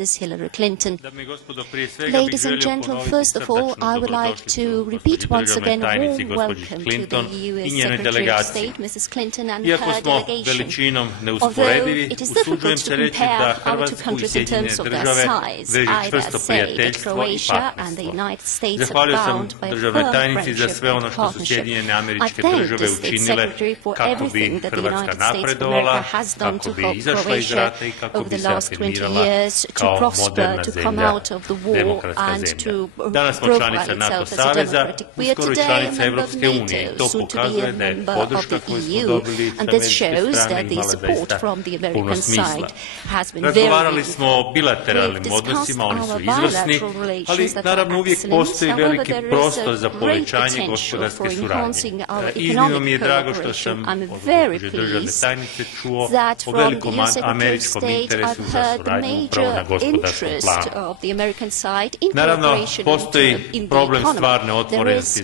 Mrs. Hillary Clinton. Ladies and gentlemen, first of all, I would like to repeat once again a warm welcome to the US Secretary of State, Mrs. Clinton, and her delegation. Although it is difficult to compare our two countries in terms of their size, I dare say that Croatia and the United States are bound by a firm friendship and partnership. I thank the State Secretary for everything that the United States of America has done to help Croatia over the last 20 years to prosper, to come out of the war, and to profile itself as a democratic. We are today a member of NATO, soon to be a member of the EU, and this shows that the support from the American side has been very important. We've discussed our bilateral relations that are excellent. However, there is a great potential for enhancing our economic cooperation. I'm very pleased that from the US Secretary of State I've heard the major interest of the American side in cooperation in the economy. There is,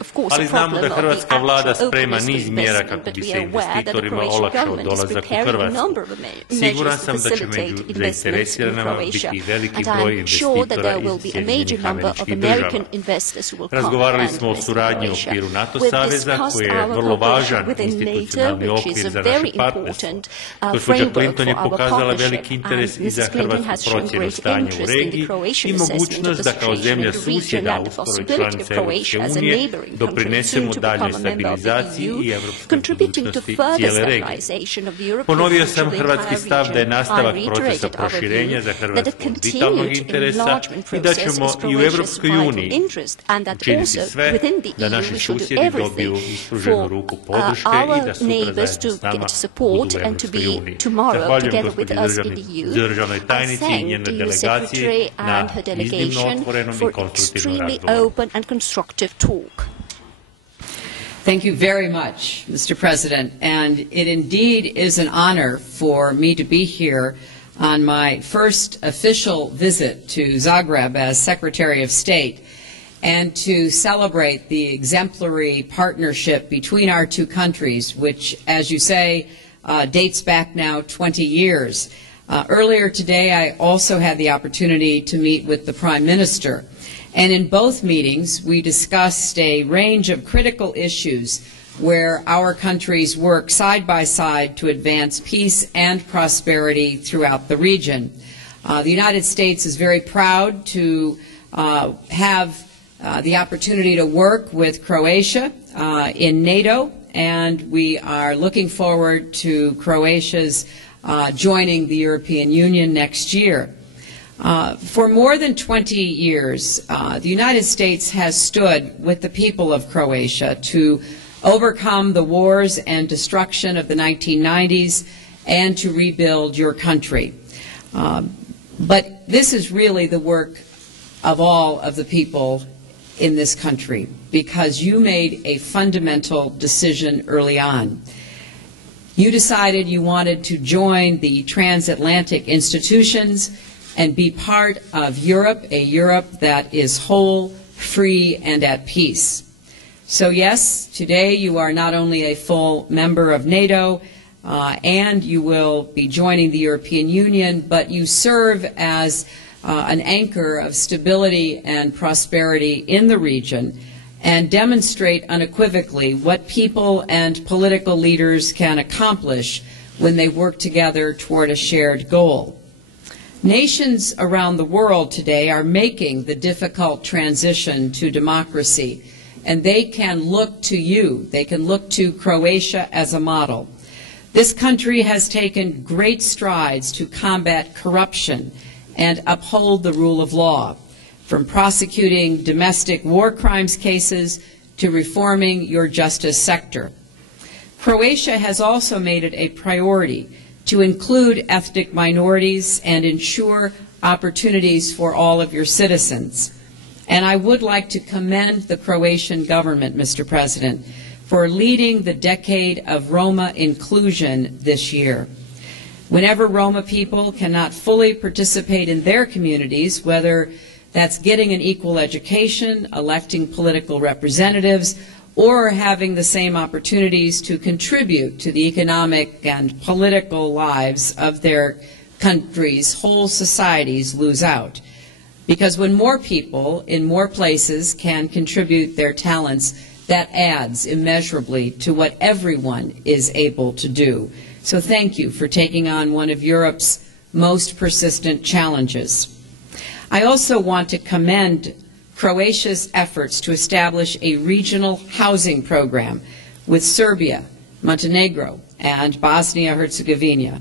of course, a problem of the actual openness to investment, but we are aware that the Croatian government is preparing a number of measures to facilitate investments in Croatia, and I'm sure that there will be a major number of American investors who will come and invest in Croatia. We've discussed our cooperation within NATO, which is a very important framework for our partnership, and Mrs. Clinton has shown great interest in the Croatian assessment of the situation in the region and the possibility of Croatia as a neighboring country soon to become a member of the EU, contributing to further stabilization of the European region. I reiterated our view that a continued enlargement process is Croatia's vital interest, and that also within the EU we should do everything for our neighbors to get support and to be tomorrow together with us in the EU. I thank the US Secretary and her delegation for extremely open and constructive talk. Thank you very much, Mr. President, and it indeed is an honor for me to be here on my first official visit to Zagreb as Secretary of State and to celebrate the exemplary partnership between our two countries, which, as you say, dates back now 20 years. Earlier today, I also had the opportunity to meet with the Prime Minister. And in both meetings, we discussed a range of critical issues where our countries work side by side to advance peace and prosperity throughout the region. The United States is very proud to have the opportunity to work with Croatia in NATO, and we are looking forward to Croatia's joining the European Union next year. For more than 20 years, the United States has stood with the people of Croatia to overcome the wars and destruction of the 1990s and to rebuild your country. But this is really the work of all of the people in this country, because you made a fundamental decision early on. You decided you wanted to join the transatlantic institutions and be part of Europe, a Europe that is whole, free, and at peace. So yes, today you are not only a full member of NATO, and you will be joining the European Union, but you serve as an anchor of stability and prosperity in the region and demonstrate unequivocally what people and political leaders can accomplish when they work together toward a shared goal. Nations around the world today are making the difficult transition to democracy, and they can look to you. They can look to Croatia as a model. This country has taken great strides to combat corruption and uphold the rule of law, from prosecuting domestic war crimes cases to reforming your justice sector. Croatia has also made it a priority to include ethnic minorities and ensure opportunities for all of your citizens. And I would like to commend the Croatian government, Mr. President, for leading the decade of Roma inclusion this year. Whenever Roma people cannot fully participate in their communities, whether that's getting an equal education, electing political representatives, or having the same opportunities to contribute to the economic and political lives of their countries, whole societies lose out. Because when more people in more places can contribute their talents, that adds immeasurably to what everyone is able to do. So thank you for taking on one of Europe's most persistent challenges. I also want to commend Croatia's efforts to establish a regional housing program with Serbia, Montenegro, and Bosnia-Herzegovina.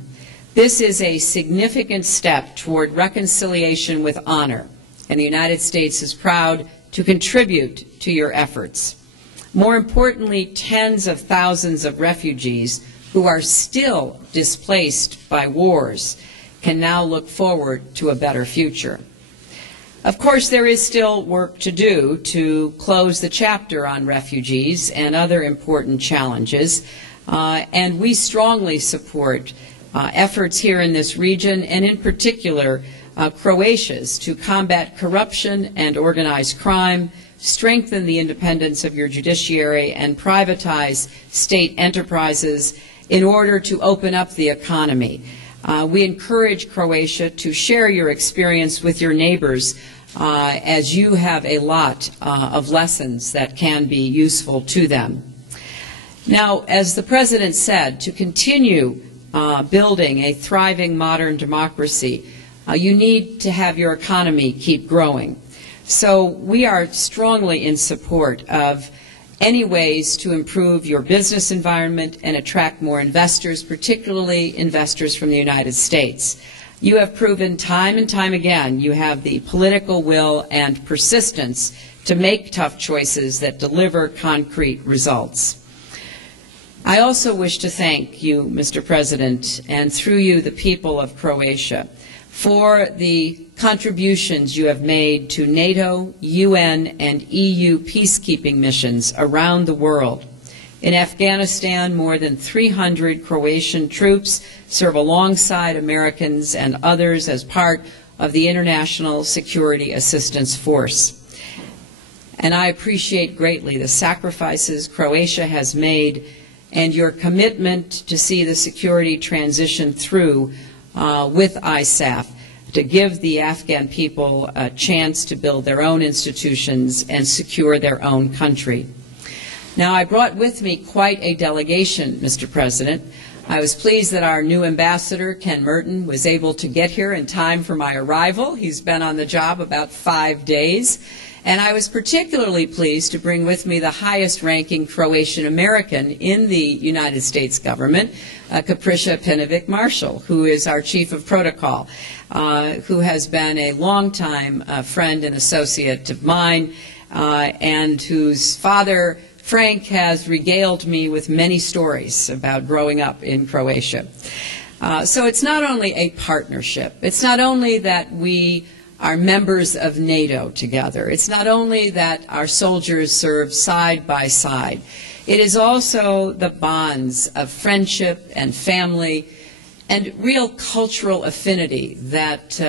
This is a significant step toward reconciliation with honor, and the United States is proud to contribute to your efforts. More importantly, tens of thousands of refugees who are still displaced by wars can now look forward to a better future. Of course, there is still work to do to close the chapter on refugees and other important challenges, and we strongly support efforts here in this region, and in particular, Croatia's, to combat corruption and organized crime, strengthen the independence of your judiciary, and privatize state enterprises in order to open up the economy. We encourage Croatia to share your experience with your neighbors as you have a lot of lessons that can be useful to them. Now, as the President said, to continue building a thriving modern democracy, you need to have your economy keep growing. So we are strongly in support of any ways to improve your business environment and attract more investors, particularly investors from the United States. You have proven time and time again you have the political will and persistence to make tough choices that deliver concrete results. I also wish to thank you, Mr. President, and through you the people of Croatia, for the contributions you have made to NATO, UN, and EU peacekeeping missions around the world. In Afghanistan, more than 300 Croatian troops serve alongside Americans and others as part of the International Security Assistance Force. And I appreciate greatly the sacrifices Croatia has made and your commitment to see the security transition through with ISAF, to give the Afghan people a chance to build their own institutions and secure their own country. Now, I brought with me quite a delegation, Mr. President. I was pleased that our new ambassador, Ken Merton, was able to get here in time for my arrival. He's been on the job about 5 days. And I was particularly pleased to bring with me the highest-ranking Croatian American in the United States government, Kapriša Pinović-Marshall, who is our chief of protocol, who has been a longtime friend and associate of mine, and whose father, Frank, has regaled me with many stories about growing up in Croatia. So it's not only a partnership. It's not only that we are members of NATO together. It's not only that our soldiers serve side by side. It is also the bonds of friendship and family and real cultural affinity that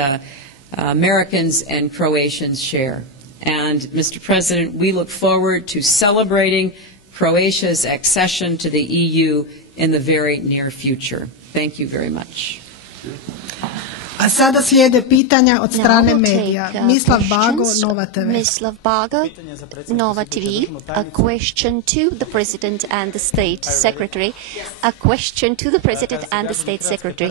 Americans and Croatians share. And, Mr. President, we look forward to celebrating Croatia's accession to the EU in the very near future. Thank you very much. A sada slijede pitanja od strane medija. Mislav Bago, Nova TV. Mislav Bago, Nova TV. A question to the President and the State Secretary. A question to the President and the State Secretary.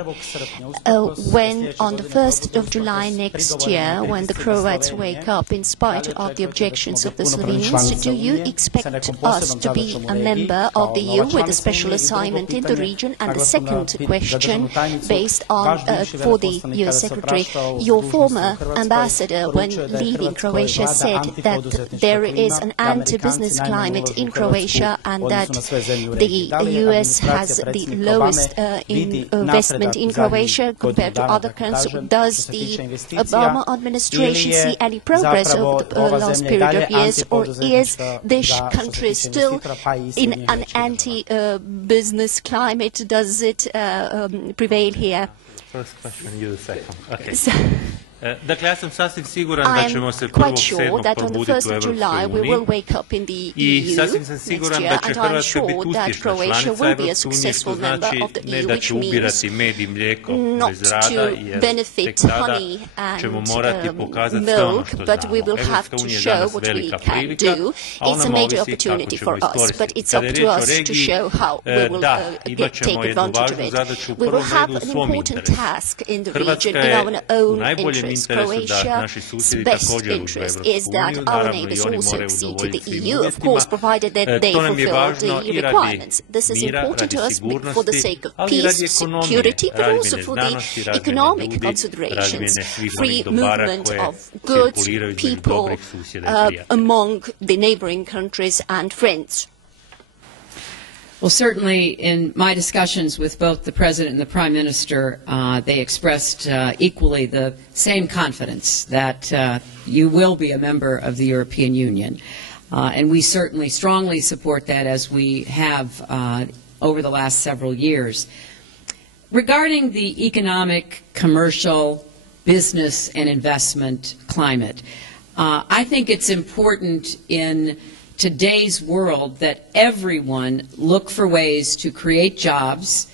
When on the 1st of July next year, when the Croats wake up, in spite of the objections of the Slovenians, do you expect us to be a member of the EU with a special assignment in the region? And the second question, based on for the US Secretary, your former ambassador, when leaving Croatia, said that there is an anti-business climate in Croatia and that the US has the lowest investment in Croatia compared to other countries. Does the Obama administration see any progress over the last period of years, or is this country still in an anti-business climate? Does it prevail here? First question, you the second. Okay. Dakle, ja sam sasvim siguran da ćemo se 1.7. probuditi u Europskoj uniji i sasvim sam siguran da će Hrvatska biti uspješna članica Europske unije, što znači ne da će ubirati med i mlijeko bez rada, jer tek tada ćemo morati pokazati sve ono što znamo. Europska unija je danas velika prilika, a ona nama ovisi kako ćemo iskoristiti. Kada je riječ o regiji, da, imat ćemo jednu važnu zadaću u prvom redu u svom interesu. Hrvatska je u najboljem interesu da naši susjedi također uđu u Europsku uniju, naravno i oni moraju udovoljiti svim uvjetima. To nam je važno i radi mira, radi sigurnosti, ali i radi ekonomije, razmjene znanosti, razmjene ljudi, razmjene svih onih dobara koje cirkuliraju između dobrih susjeda i prijatelja. Well, certainly in my discussions with both the President and the Prime Minister, they expressed equally the same confidence that you will be a member of the European Union. And we certainly strongly support that, as we have over the last several years. Regarding the economic, commercial, business and investment climate, I think it's important in today's world that everyone look for ways to create jobs,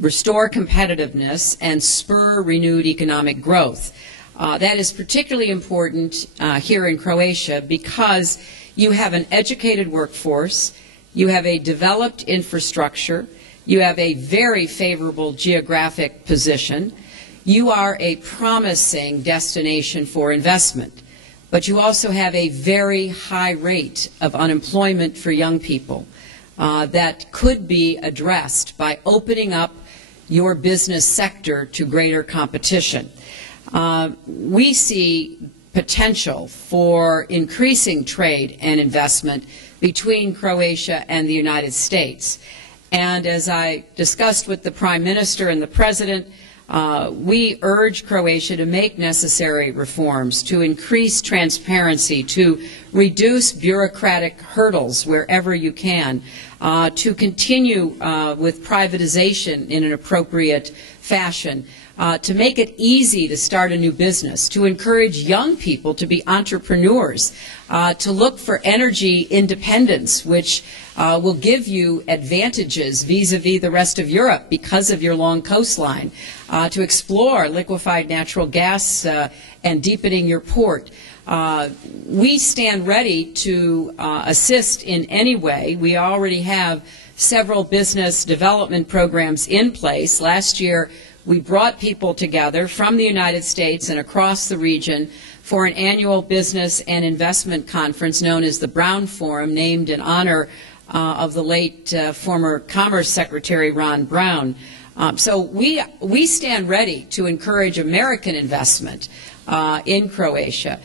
restore competitiveness, and spur renewed economic growth. That is particularly important here in Croatia because you have an educated workforce, you have a developed infrastructure, you have a very favorable geographic position, you are a promising destination for investment. But you also have a very high rate of unemployment for young people that could be addressed by opening up your business sector to greater competition. We see potential for increasing trade and investment between Croatia and the United States. And as I discussed with the Prime Minister and the President, we urge Croatia to make necessary reforms, to increase transparency, to reduce bureaucratic hurdles wherever you can, to continue with privatization in an appropriate fashion, to make it easy to start a new business, to encourage young people to be entrepreneurs, to look for energy independence, which will give you advantages vis-a-vis the rest of Europe because of your long coastline, to explore liquefied natural gas and deepening your port. We stand ready to assist in any way. We already have several business development programs in place. Last year, we brought people together from the United States and across the region for an annual business and investment conference known as the Brown Forum, named in honor of the late former Commerce Secretary Ron Brown. So we stand ready to encourage American investment in Croatia.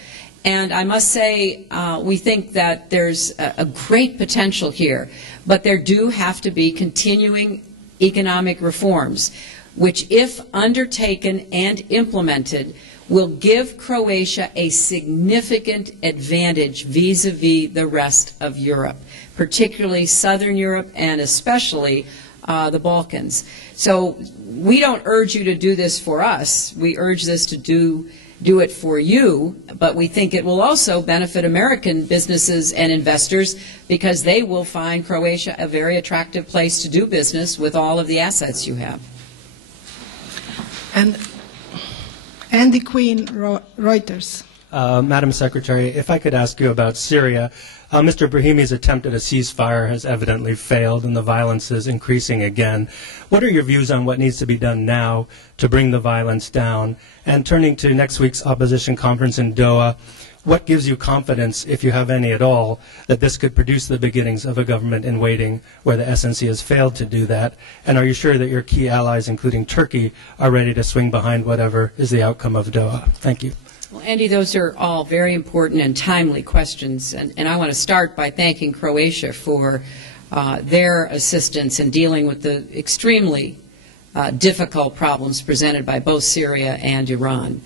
And I must say, we think that there's a great potential here, but there do have to be continuing economic reforms, which, if undertaken and implemented, will give Croatia a significant advantage vis-a-vis the rest of Europe, particularly Southern Europe and especially the Balkans. So we don't urge you to do this for us. We urge this to do it for you, but we think it will also benefit American businesses and investors because they will find Croatia a very attractive place to do business with all of the assets you have. And Andy Quinn, Reuters. Madam Secretary, if I could ask you about Syria. Mr. Brahimi's attempt at a ceasefire has evidently failed and the violence is increasing again. What are your views on what needs to be done now to bring the violence down? And turning to next week's opposition conference in Doha, what gives you confidence, if you have any at all, that this could produce the beginnings of a government in waiting where the SNC has failed to do that? And are you sure that your key allies, including Turkey, are ready to swing behind whatever is the outcome of Doha? Thank you. Well, Andy, those are all very important and timely questions, and I want to start by thanking Croatia for their assistance in dealing with the extremely difficult problems presented by both Syria and Iran.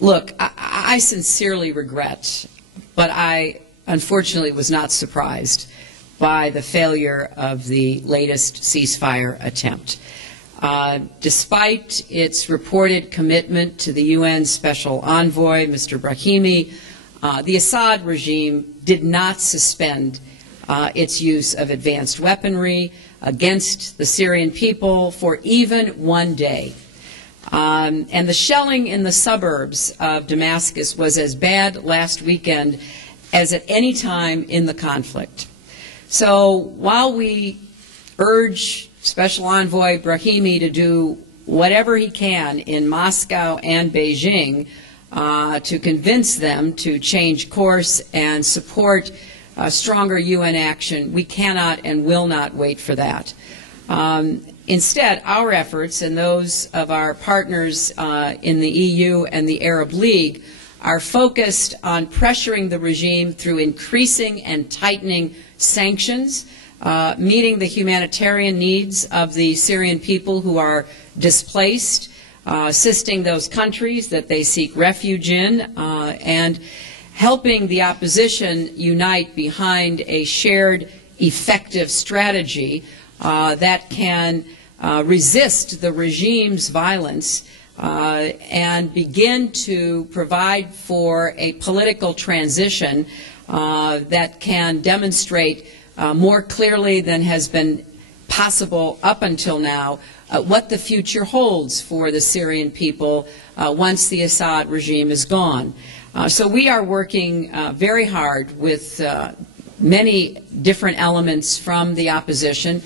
Look, I sincerely regret, but I unfortunately was not surprised by the failure of the latest ceasefire attempt. Despite its reported commitment to the UN Special Envoy, Mr. Brahimi, the Assad regime did not suspend its use of advanced weaponry against the Syrian people for even one day. And the shelling in the suburbs of Damascus was as bad last weekend as at any time in the conflict. So while we urge Special Envoy Brahimi to do whatever he can in Moscow and Beijing to convince them to change course and support stronger UN action, we cannot and will not wait for that. Instead, our efforts and those of our partners in the EU and the Arab League are focused on pressuring the regime through increasing and tightening sanctions, meeting the humanitarian needs of the Syrian people who are displaced, assisting those countries that they seek refuge in, and helping the opposition unite behind a shared, effective strategy that can resist the regime's violence and begin to provide for a political transition that can demonstrate more clearly than has been possible up until now what the future holds for the Syrian people once the Assad regime is gone. So we are working very hard with many different elements from the opposition,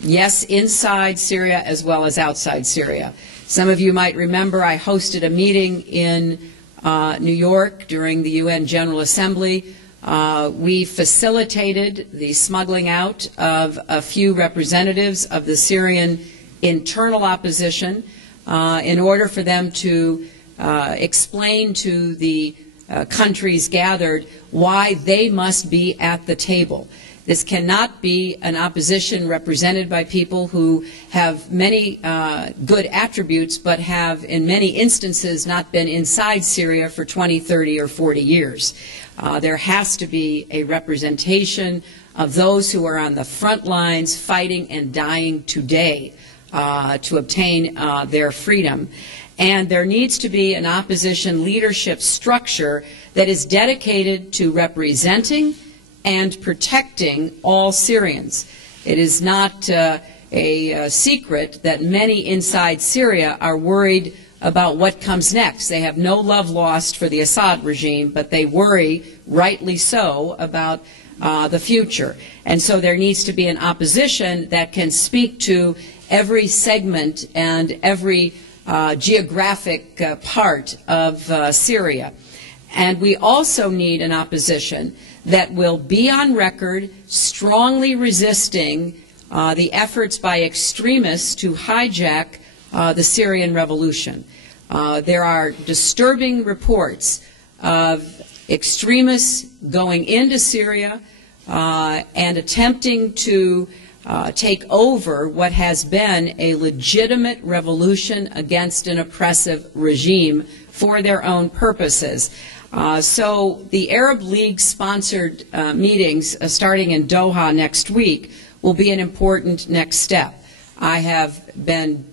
yes, inside Syria as well as outside Syria. Some of you might remember I hosted a meeting in New York during the UN General Assembly. We facilitated the smuggling out of a few representatives of the Syrian internal opposition in order for them to explain to the countries gathered why they must be at the table. This cannot be an opposition represented by people who have many good attributes but have in many instances not been inside Syria for 20, 30, or 40 years. There has to be a representation of those who are on the front lines fighting and dying today to obtain their freedom. And there needs to be an opposition leadership structure that is dedicated to representing and protecting all Syrians. It is not a secret that many inside Syria are worried about what comes next. They have no love lost for the Assad regime, but they worry, rightly so, about the future. And so there needs to be an opposition that can speak to every segment and every geographic part of Syria. And we also need an opposition that will be on record strongly resisting the efforts by extremists to hijack the Syrian revolution. There are disturbing reports of extremists going into Syria and attempting to take over what has been a legitimate revolution against an oppressive regime for their own purposes. So the Arab League-sponsored meetings starting in Doha next week will be an important next step. I have been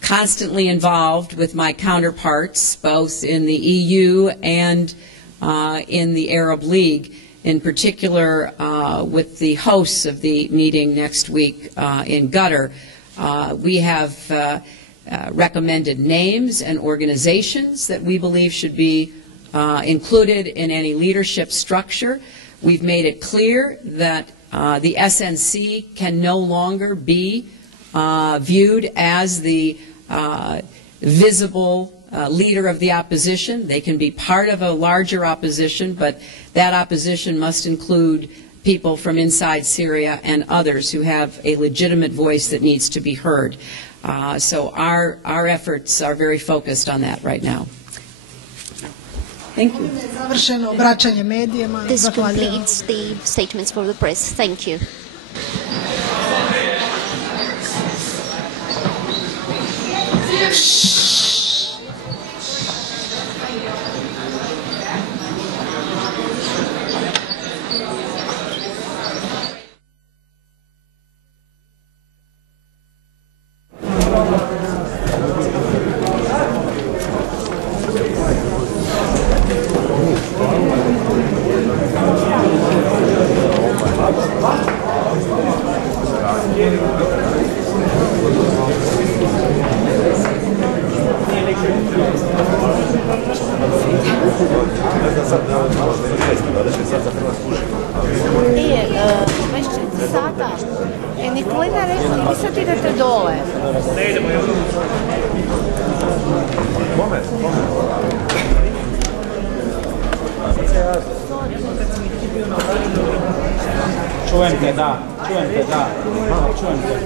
constantly involved with my counterparts, both in the EU and in the Arab League, in particular with the hosts of the meeting next week in Qatar. We have recommended names and organizations that we believe should be included in any leadership structure. We've made it clear that the SNC can no longer be viewed as the visible leader of the opposition. They can be part of a larger opposition, but that opposition must include people from inside Syria and others who have a legitimate voice that needs to be heard. So our efforts are very focused on that right now. Thank you. This completes the statements for the press. Thank you. već 4 sata. Nikolina rekla, vi sad idete dole. Ne idemo još. Čujem te, da. Čujem te.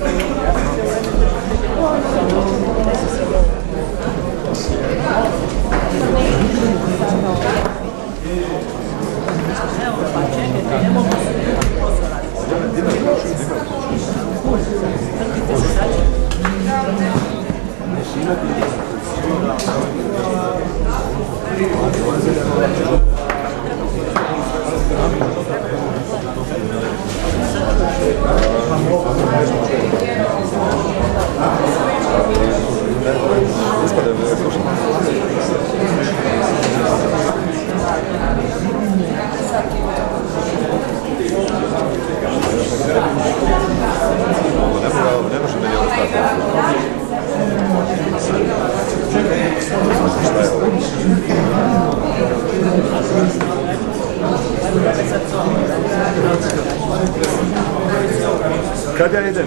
Kad ja idem?